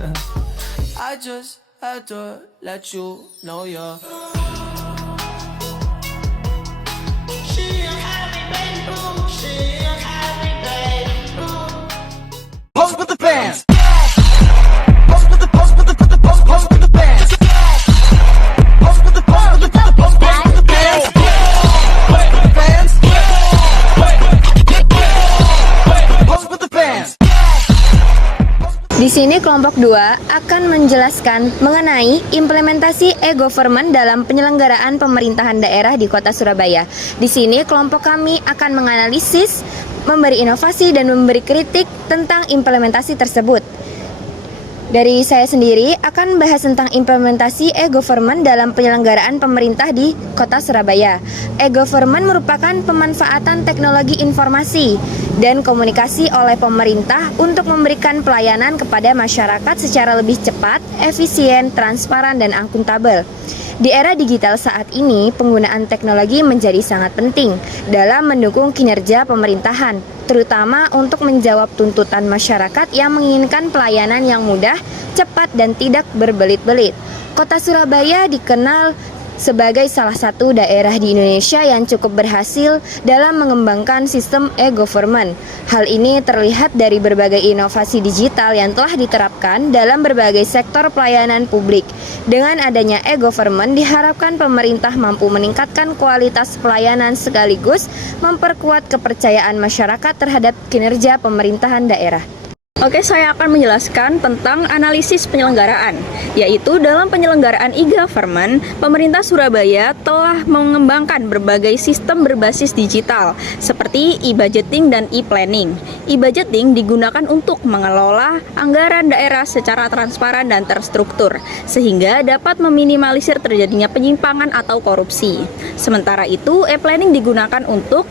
I just had to let you know you're. Pose with the fans. Pose with the pose with the pose with the pose with the fans. Pose with the pose with the pose with the fans. Pose with the fans. Pose with the fans. Di sini kelompok 2 akan menjelaskan mengenai implementasi e-government dalam penyelenggaraan pemerintahan daerah di Kota Surabaya. Di sini kelompok kami akan menganalisis, memberi inovasi dan memberi kritik tentang implementasi tersebut. Dari saya sendiri akan bahas tentang implementasi e-government dalam penyelenggaraan pemerintah di Kota Surabaya. E-government merupakan pemanfaatan teknologi informasi dan komunikasi oleh pemerintah untuk memberikan pelayanan kepada masyarakat secara lebih cepat, efisien, transparan, dan akuntabel. Di era digital saat ini, penggunaan teknologi menjadi sangat penting dalam mendukung kinerja pemerintahan, terutama untuk menjawab tuntutan masyarakat yang menginginkan pelayanan yang mudah, cepat, dan tidak berbelit-belit. Kota Surabaya dikenal sebagai salah satu daerah di Indonesia yang cukup berhasil dalam mengembangkan sistem e-government. Hal ini terlihat dari berbagai inovasi digital yang telah diterapkan dalam berbagai sektor pelayanan publik. Dengan adanya e-government, diharapkan pemerintah mampu meningkatkan kualitas pelayanan sekaligus memperkuat kepercayaan masyarakat terhadap kinerja pemerintahan daerah. Oke, saya akan menjelaskan tentang analisis penyelenggaraan, yaitu dalam penyelenggaraan e-government, pemerintah Surabaya telah mengembangkan berbagai sistem berbasis digital, seperti e-budgeting dan e-planning. E-budgeting digunakan untuk mengelola anggaran daerah secara transparan dan terstruktur, sehingga dapat meminimalisir terjadinya penyimpangan atau korupsi. Sementara itu, e-planning digunakan untuk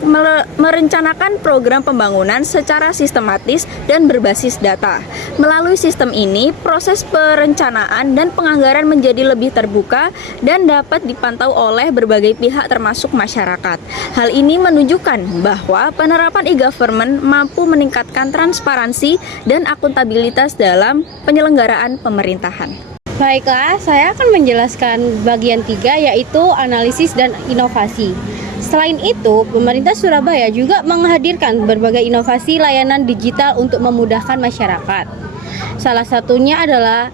merencanakan program pembangunan secara sistematis dan berbasis data. Melalui sistem ini, proses perencanaan dan penganggaran menjadi lebih terbuka dan dapat dipantau oleh berbagai pihak termasuk masyarakat. Hal ini menunjukkan bahwa penerapan e-government mampu meningkatkan transparansi dan akuntabilitas dalam penyelenggaraan pemerintahan. Baiklah, saya akan menjelaskan bagian 3, yaitu analisis dan inovasi. Selain itu, pemerintah Surabaya juga menghadirkan berbagai inovasi layanan digital untuk memudahkan masyarakat. Salah satunya adalah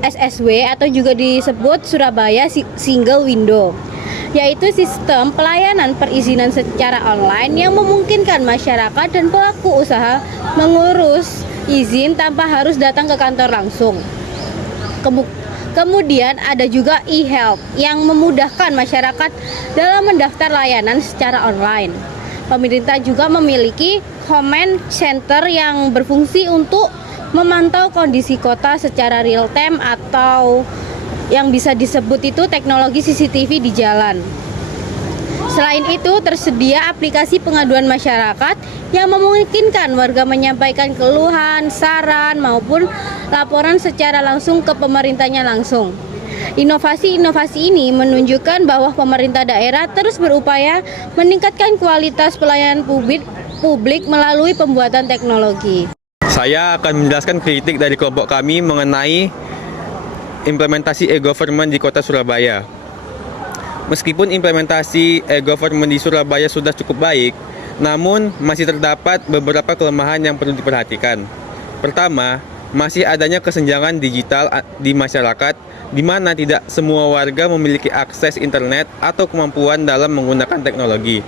SSW atau juga disebut Surabaya Single Window, yaitu sistem pelayanan perizinan secara online yang memungkinkan masyarakat dan pelaku usaha mengurus izin tanpa harus datang ke kantor langsung. Kemudian ada juga e-health yang memudahkan masyarakat dalam mendaftar layanan secara online. Pemerintah juga memiliki command center yang berfungsi untuk memantau kondisi kota secara real time atau yang bisa disebut itu teknologi CCTV di jalan. Selain itu, tersedia aplikasi pengaduan masyarakat yang memungkinkan warga menyampaikan keluhan, saran, maupun laporan secara langsung ke pemerintahnya langsung. Inovasi-inovasi ini menunjukkan bahwa pemerintah daerah terus berupaya meningkatkan kualitas pelayanan publik melalui pembuatan teknologi. Saya akan menjelaskan kritik dari kelompok kami mengenai implementasi e-government di Kota Surabaya. Meskipun implementasi e-government di Surabaya sudah cukup baik, namun masih terdapat beberapa kelemahan yang perlu diperhatikan. Pertama, masih adanya kesenjangan digital di masyarakat, di mana tidak semua warga memiliki akses internet atau kemampuan dalam menggunakan teknologi.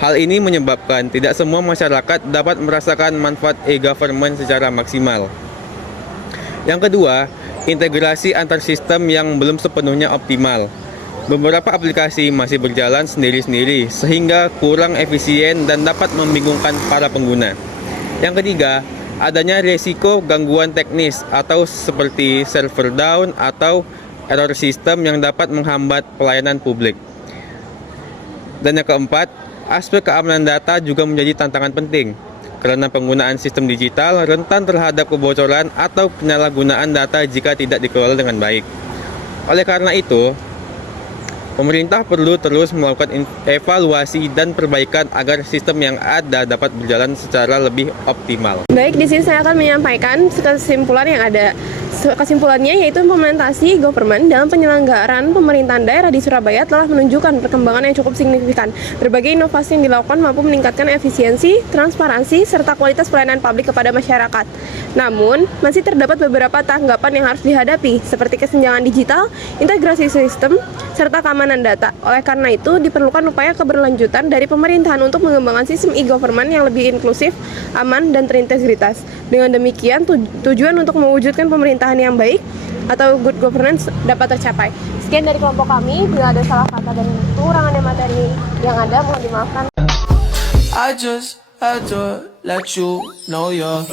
Hal ini menyebabkan tidak semua masyarakat dapat merasakan manfaat e-government secara maksimal. Yang kedua, integrasi antar sistem yang belum sepenuhnya optimal. Beberapa aplikasi masih berjalan sendiri-sendiri sehingga kurang efisien dan dapat membingungkan para pengguna. Yang ketiga, adanya risiko gangguan teknis atau seperti server down atau error sistem yang dapat menghambat pelayanan publik. Dan yang keempat, aspek keamanan data juga menjadi tantangan penting karena penggunaan sistem digital rentan terhadap kebocoran atau penyalahgunaan data jika tidak dikelola dengan baik. Oleh karena itu, Pemerintah perlu terus melakukan evaluasi dan perbaikan agar sistem yang ada dapat berjalan secara lebih optimal. Baik, di sini saya akan menyampaikan kesimpulan yang ada. Kesimpulannya yaitu implementasi government dalam penyelenggaraan pemerintahan daerah di Surabaya telah menunjukkan perkembangan yang cukup signifikan. Berbagai inovasi yang dilakukan mampu meningkatkan efisiensi, transparansi, serta kualitas pelayanan publik kepada masyarakat. Namun, masih terdapat beberapa tanggapan yang harus dihadapi, seperti kesenjangan digital, integrasi sistem, serta keamanan data. Oleh karena itu, diperlukan upaya keberlanjutan dari pemerintahan untuk mengembangkan sistem e-government yang lebih inklusif, aman, dan terintegritas. Dengan demikian, tujuan untuk mewujudkan pemerintahan yang baik atau good governance dapat tercapai. Sekian dari kelompok kami. Bila ada salah kata dan kekurangan materi yang ada, mohon dimaafkan. I just had to let you know you're